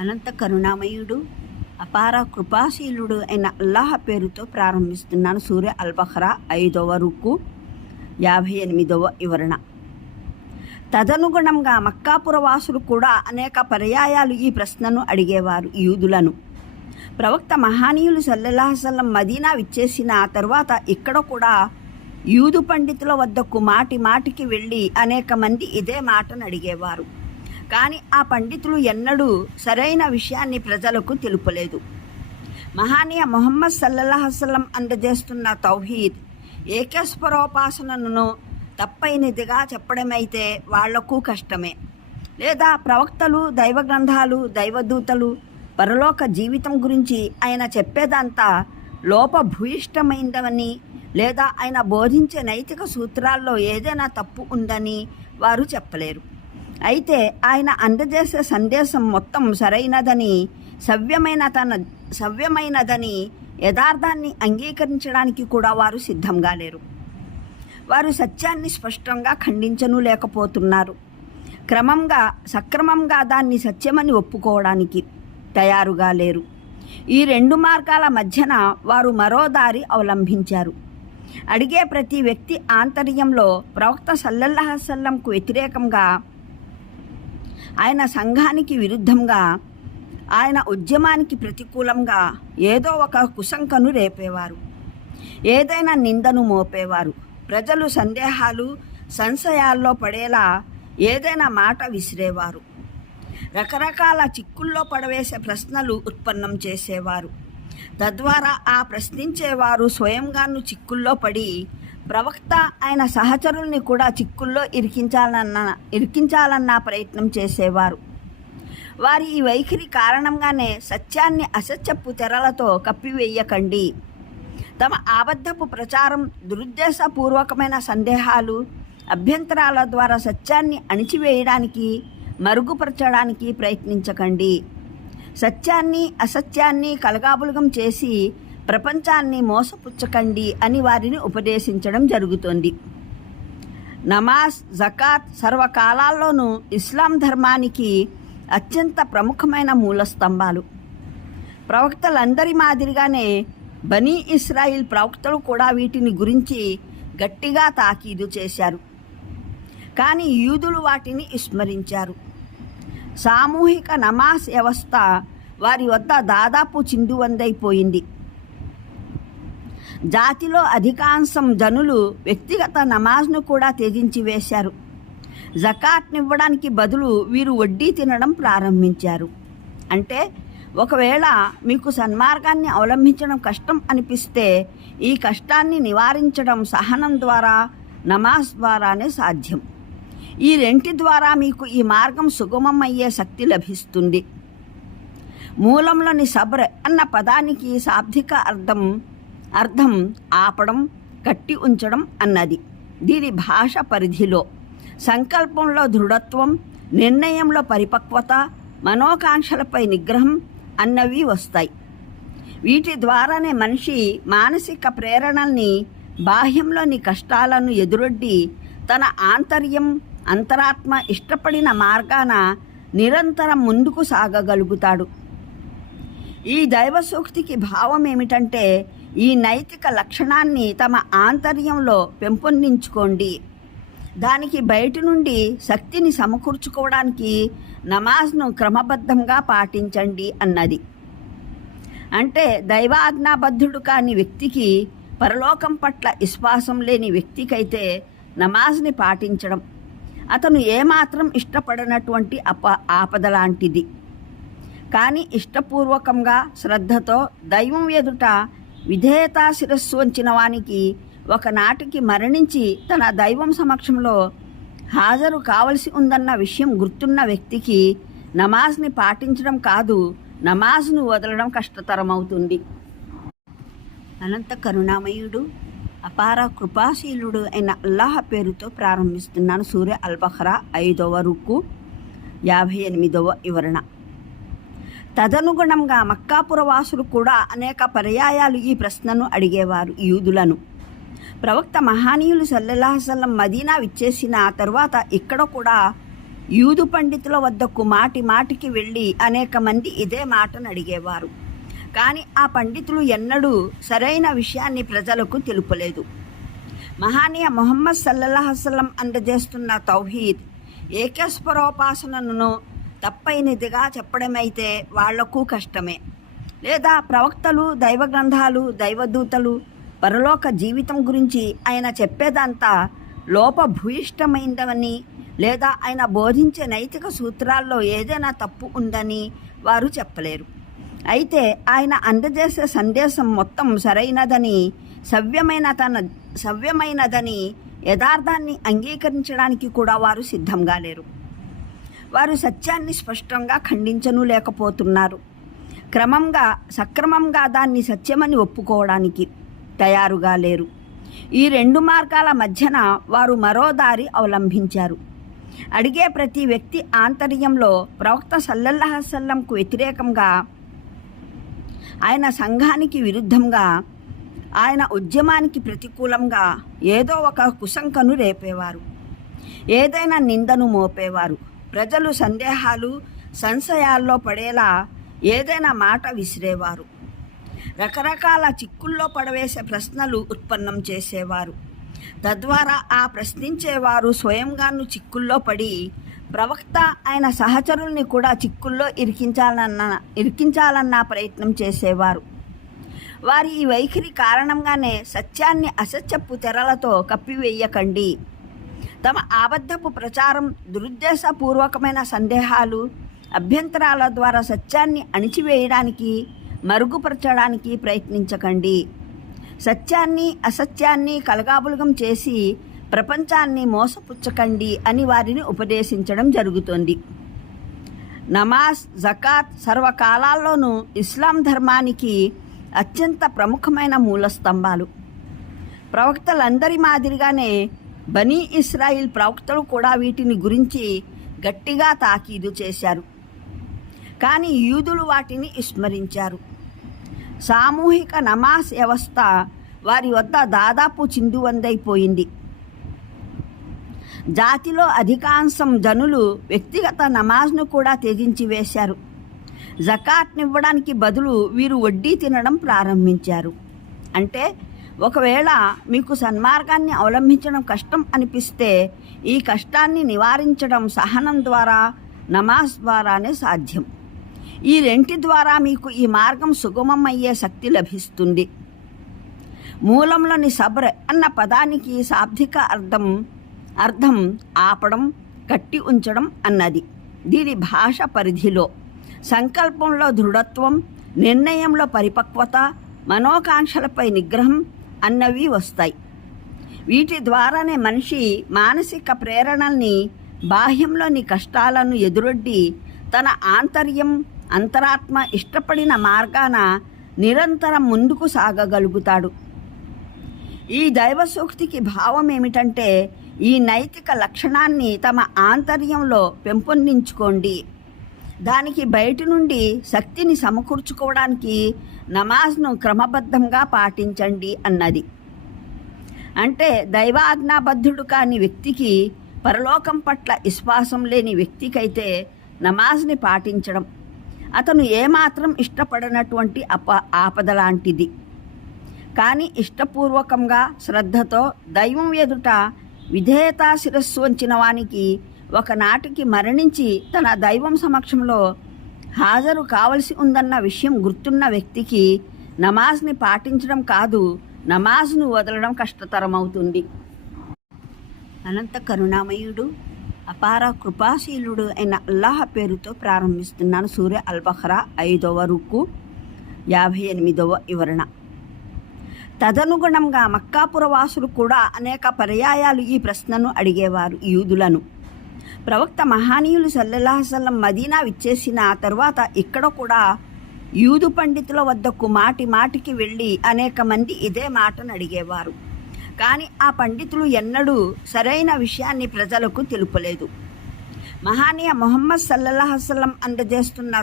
అనంత కరుణామయుడు అపార కృపాశీలుడు అయిన అల్లాహ్ పేరుతో ప్రారంభిస్తున్నాను. సూర్య అల్-బఖరా 5వ రుకు 58వ వివరణ. తదనుగుణంగా మక్కాపుర వాసులు కూడా అనేక పర్యాయాలు ఈ ప్రశ్నను అడిగేవారు యూదులను. ప్రవక్త మహానీయులు సల్లల్లాహు అలైహి వసల్లం మదీనా విచ్చేసిన తరువాత ఇక్కడ కూడా యూదు పండితుల వద్దకు మాటి మాటికి వెళ్ళి అనేక మంది ఇదే మాటను అడిగేవారు. కానీ ఆ పండితులు ఎన్నడూ సరైన విషయాన్ని ప్రజలకు తెలుపలేదు. మహానీయ ముహమ్మద్ సల్లల్లాహు అలైహి వసల్లం అందజేస్తున్న తౌహీద్ ఏకేశ్వరోపాసనను తప్పైనదిగా చెప్పడమైతే వాళ్లకు కష్టమే. లేదా ప్రవక్తలు, దైవ గ్రంథాలు, దైవదూతలు, పరలోక జీవితం గురించి ఆయన చెప్పేదంతా లోపభూయిష్టమైందని, లేదా ఆయన బోధించే నైతిక సూత్రాల్లో ఏదైనా తప్పు ఉందని వారు చెప్పలేరు. అయితే ఆయన అందజేసే సందేశం మొత్తం సరైనదని, సవ్యమైనదని, యథార్థాన్ని అంగీకరించడానికి కూడా వారు సిద్ధంగా లేరు. వారు సత్యాన్ని స్పష్టంగా ఖండించను లేకపోతున్నారు. సక్రమంగా దాన్ని సత్యమని ఒప్పుకోవడానికి తయారుగా లేరు. ఈ రెండు మార్గాల మధ్యన వారు మరో దారి అవలంబించారు. అడిగే ప్రతి వ్యక్తి ఆంతర్యంలో ప్రవక్త సల్లల్లాహు అలైహి వసల్లంకు వ్యతిరేకంగా, ఆయన సంఘానికి విరుద్ధంగా, ఆయన ఉద్యమానికి ప్రతికూలంగా ఏదో ఒక కుశంకను రేపేవారు, ఏదైనా నిందను మోపేవారు. ప్రజలు సందేహాలు, సంశయాల్లో పడేలా ఏదైనా మాట విసిరేవారు. రకరకాల చిక్కుల్లో పడవేసే ప్రశ్నలు ఉత్పన్నం చేసేవారు. తద్వారా ఆ ప్రశ్నించేవారు స్వయంగాను చిక్కుల్లో పడి ప్రవక్త, ఆయన సహచరుల్ని కూడా చిక్కుల్లో ఇరికించాలన్న ప్రయత్నం చేసేవారు. వారి ఈ వైఖరి కారణంగానే సత్యాన్ని అసత్యపు తెరలతో కప్పివేయకండి. తమ అబద్ధపు ప్రచారం, దురుద్దేశపూర్వకమైన సందేహాలు, అభ్యంతరాల ద్వారా సత్యాన్ని అణిచివేయడానికి, మరుగుపరచడానికి ప్రయత్నించకండి. సత్యాన్ని అసత్యాన్ని కలగాబులగం చేసి ప్రపంచాన్ని మోసపుచ్చకండి అని వారిని ఉపదేశించడం జరుగుతోంది. నమాజ్, జకాత్ సర్వకాలాల్లోనూ ఇస్లాం ధర్మానికి అత్యంత ప్రముఖమైన మూలస్తంభాలు. ప్రవక్తలందరి మాదిరిగానే బనీ ఇస్రాయిల్ ప్రవక్తలు కూడా వీటిని గురించి గట్టిగా తాకీదు చేశారు. కానీ యూదులు వాటిని విస్మరించారు. సామూహిక నమాజ్ వ్యవస్థ వారి వద్ద దాదాపు చిందువందైపోయింది. జాతిలో అధికాంశం జనులు వ్యక్తిగత నమాజ్ను కూడా త్యజించి వేశారు. జకాత్నివ్వడానికి బదులు వీరు వడ్డీ తినడం ప్రారంభించారు. అంటే ఒకవేళ మీకు సన్మార్గాన్ని అవలంబించడం కష్టం అనిపిస్తే ఈ కష్టాన్ని నివారించడం సహనం ద్వారా, నమాజ్ ద్వారానే సాధ్యం. ఈ రెంటి ద్వారా మీకు ఈ మార్గం సుగమం అయ్యే శక్తి లభిస్తుంది. మూలంలోని సబ్ర్ అన్న పదానికి శాబ్దిక అర్థం ఆపడం, కట్టి ఉంచడం అన్నది. దీని భాష పరిధిలో సంకల్పంలో దృఢత్వం, నిర్ణయంలో పరిపక్వత, మనోకాంక్షలపై నిగ్రహం అన్నవి వస్తాయి. వీటి ద్వారానే మనిషి మానసిక ప్రేరణల్ని, బాహ్యంలోని కష్టాలను ఎదురొడ్డి తన అంతరాత్మ ఇష్టపడిన మార్గాన నిరంతరం ముందుకు సాగగలుగుతాడు. ఈ దైవసూక్తికి భావం ఏమిటంటే, ఈ నైతిక లక్షణాన్ని తమ ఆంతర్యంలో పెంపొందించుకోండి. దానికి బయటి నుండి శక్తిని సమకూర్చుకోవడానికి నమాజ్ను క్రమబద్ధంగా పాటించండి అన్నది. అంటే దైవాజ్ఞాబద్ధుడు కాని వ్యక్తికి, పరలోకం పట్ల విశ్వాసం లేని వ్యక్తికైతే నమాజ్ని పాటించడం అతను ఏమాత్రం ఇష్టపడనటువంటి ఆపదలాంటిది. కానీ ఇష్టపూర్వకంగా, శ్రద్ధతో దైవం ఎదుట విధేయతా శిరస్సు వంచిన వానికి ఒకనాటికి మరణించి తన దైవం సమక్షంలో హాజరు కావలసి ఉందన్న విషయం గుర్తున్న వ్యక్తికి నమాజ్ని పాటించడం కాదు, నమాజ్ను వదలడం కష్టతరమవుతుంది. అనంత కరుణామయుడు అపార కృపాశీలుడు అయిన అల్లాహ్ పేరుతో ప్రారంభిస్తున్నాను. సూర్య అల్-బఖరా 5వ రుకు 58వ వివరణ. తదనుగుణంగా మక్కాపుర వాసులు కూడా అనేక పర్యాయాలు ఈ ప్రశ్నను అడిగేవారు యూదులను. ప్రవక్త మహానీయులు సల్లల్లాహు అలైహి వసల్లం మదీనా విచ్చేసిన తరువాత ఇక్కడ కూడా యూదు పండితుల వద్దకు మాటి మాటికి వెళ్ళి అనేక మంది ఇదే మాటను అడిగేవారు. కానీ ఆ పండితులు ఎన్నడూ సరైన విషయాన్ని ప్రజలకు తెలుపలేదు. మహానీయ ముహమ్మద్ సల్లల్లాహు అలైహి వసల్లం అందజేస్తున్న తౌహీద్, ఏకేశ్వరోపాసనను తప్పైనదిగా చెప్పడమైతే వాళ్లకు కష్టమే. లేదా ప్రవక్తలు, దైవ గ్రంథాలు, దైవదూతలు, పరలోక జీవితం గురించి ఆయన చెప్పేదంతా లోపభూయిష్టమైందని, లేదా ఆయన బోధించే నైతిక సూత్రాల్లో ఏదైనా తప్పు ఉందని వారు చెప్పలేరు. అయితే ఆయన అందజేసే సందేశం మొత్తం సరైనదని, సవ్యమైనదని, యథార్థాన్ని అంగీకరించడానికి కూడా వారు సిద్ధంగా లేరు. వారు సత్యాన్ని స్పష్టంగా ఖండించను లేకపోతున్నారు. సక్రమంగా దాన్ని సత్యమని ఒప్పుకోవడానికి తయారుగా లేరు. ఈ రెండు మార్గాల మధ్యన వారు మరో దారి అవలంబించారు. అడిగే ప్రతి వ్యక్తి ఆంతర్యంలో ప్రవక్త సల్లల్లాహు అలైహి వసల్లంకు వ్యతిరేకంగా, ఆయన సంఘానికి విరుద్ధంగా, ఆయన ఉద్యమానికి ప్రతికూలంగా ఏదో ఒక కుశంకను రేపేవారు, ఏదైనా నిందను మోపేవారు. ప్రజలు సందేహాలు, సంశయాల్లో పడేలా ఏదైనా మాట విసిరేవారు. రకరకాల చిక్కుల్లో పడవేసే ప్రశ్నలు ఉత్పన్నం చేసేవారు. తద్వారా ఆ ప్రశ్నించేవారు స్వయంగాను చిక్కుల్లో పడి ప్రవక్త, ఆయన సహచరుల్ని కూడా చిక్కుల్లో ఇరికించాలన్న ప్రయత్నం చేసేవారు. వారి ఈ వైఖరి కారణంగానే సత్యాన్ని అసత్యపు తెరలతో కప్పివేయకండి. తమ అబద్ధపు ప్రచారం, దురుద్దేశపూర్వకమైన సందేహాలు, అభ్యంతరాల ద్వారా సత్యాన్ని అణిచివేయడానికి, మరుగుపరచడానికి ప్రయత్నించకండి. సత్యాన్ని అసత్యాన్ని కలగాబులగం చేసి ప్రపంచాన్ని మోసపుచ్చకండి అని వారిని ఉపదేశించడం జరుగుతోంది. నమాజ్, జకాత్ సర్వకాలాల్లోనూ ఇస్లాం ధర్మానికి అత్యంత ప్రముఖమైన మూలస్తంభాలు. ప్రవక్తలందరి మాదిరిగానే బనీ ఇస్రాయిల్ ప్రవక్తలు కూడా వీటిని గురించి గట్టిగా తాకీదు చేశారు. కానీ యూదులు వాటిని విస్మరించారు. సామూహిక నమాజ్ వ్యవస్థ వారి వద్ద దాదాపు చిందువందైపోయింది. జాతిలో అధికాంశం జనులు వ్యక్తిగత నమాజ్ను కూడా త్యజించి వేశారు. జకాత్నివ్వడానికి బదులు వీరు వడ్డీ తినడం ప్రారంభించారు. అంటే ఒకవేళ మీకు సన్మార్గాన్ని అవలంబించడం కష్టం అనిపిస్తే ఈ కష్టాన్ని నివారించడం సహనం ద్వారా, నమాజ్ ద్వారానే సాధ్యం. ఈ రెంటి ద్వారా మీకు ఈ మార్గం సుగమం అయ్యే శక్తి లభిస్తుంది. మూలంలోని సబ్ర్ అన్న పదానికి శాబ్దిక అర్థం ఆపడం, కట్టి ఉంచడం అన్నది. దీని భాష పరిధిలో సంకల్పంలో దృఢత్వం, నిర్ణయంలో పరిపక్వత, మనోకాంక్షలపై నిగ్రహం అన్నవి వస్తాయి. వీటి ద్వారానే మనిషి మానసిక ప్రేరణల్ని, బాహ్యంలోని కష్టాలను ఎదురొడ్డి తన అంతరాత్మ ఇష్టపడిన మార్గాన నిరంతరం ముందుకు సాగగలుగుతాడు. ఈ దైవసూక్తికి భావం ఏమిటంటే, ఈ నైతిక లక్షణాన్ని తమ ఆంతర్యంలో పెంపొందించుకోండి. దానికి బయటి నుండి శక్తిని సమకూర్చుకోవడానికి నమాజ్ను క్రమబద్ధంగా పాటించండి అన్నది. అంటే దైవాజ్ఞాబద్ధుడు కాని వ్యక్తికి, పరలోకం పట్ల విశ్వాసం లేని వ్యక్తికైతే నమాజ్ని పాటించడం అతను ఏమాత్రం ఇష్టపడినటువంటి ఆపద లాంటిది. కానీ ఇష్టపూర్వకంగా, శ్రద్ధతో దైవం ఎదుట విధేయతా శిరస్సు వంచిన వానికి ఒకనాటికి మరణించి తన దైవం సమక్షంలో హాజరు కావలసి ఉందన్న విషయం గుర్తున్న వ్యక్తికి నమాజ్ని పాటించడం కాదు, నమాజ్ను వదలడం కష్టతరమవుతుంది. అనంత కరుణామయుడు, అపార కృపాశీలుడు అయిన అల్లాహ్ పేరుతో ప్రారంభిస్తున్నాను. సూర్య అల్-బఖరా 5వ రుకు 58వ వివరణ. తదనుగుణంగా మక్కాపురవాసులు కూడా అనేక పర్యాయాలు ఈ ప్రశ్నను అడిగేవారు యూదులను. ప్రవక్త మహానీయులు సల్లల్లాహు అలైహి వసల్లం మదీనా విచ్చేసిన ఆ తర్వాత ఇక్కడ కూడా యూదు పండితుల వద్దకు మాటి మాటికి వెళ్ళి అనేక మంది ఇదే మాటను అడిగేవారు. కానీ ఆ పండితులు ఎన్నడూ సరైన విషయాన్ని ప్రజలకు తెలుపలేదు. మహానీయ ముహమ్మద్ సల్లల్లాహు అలైహి వసల్లం అందజేస్తున్న